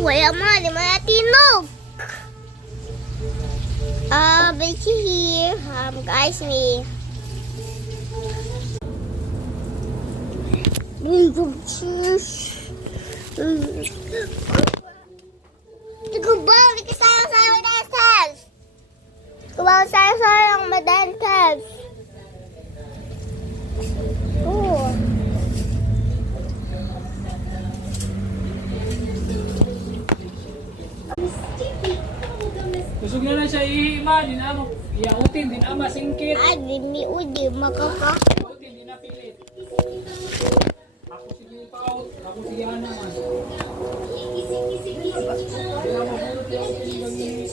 wala man, di man natinog. But here, guys, me. Kubaw, di ka sayang-sayang madantals. Kubaw, sayang-sayang madantals. Oh. Kusog na lang siya iima, din ama. Iyautin, din ama, singkit. Ay, di udi, makaka. Iyautin, din napilit. Ako sige paut, ako sige anaman. Kaya mabulot yung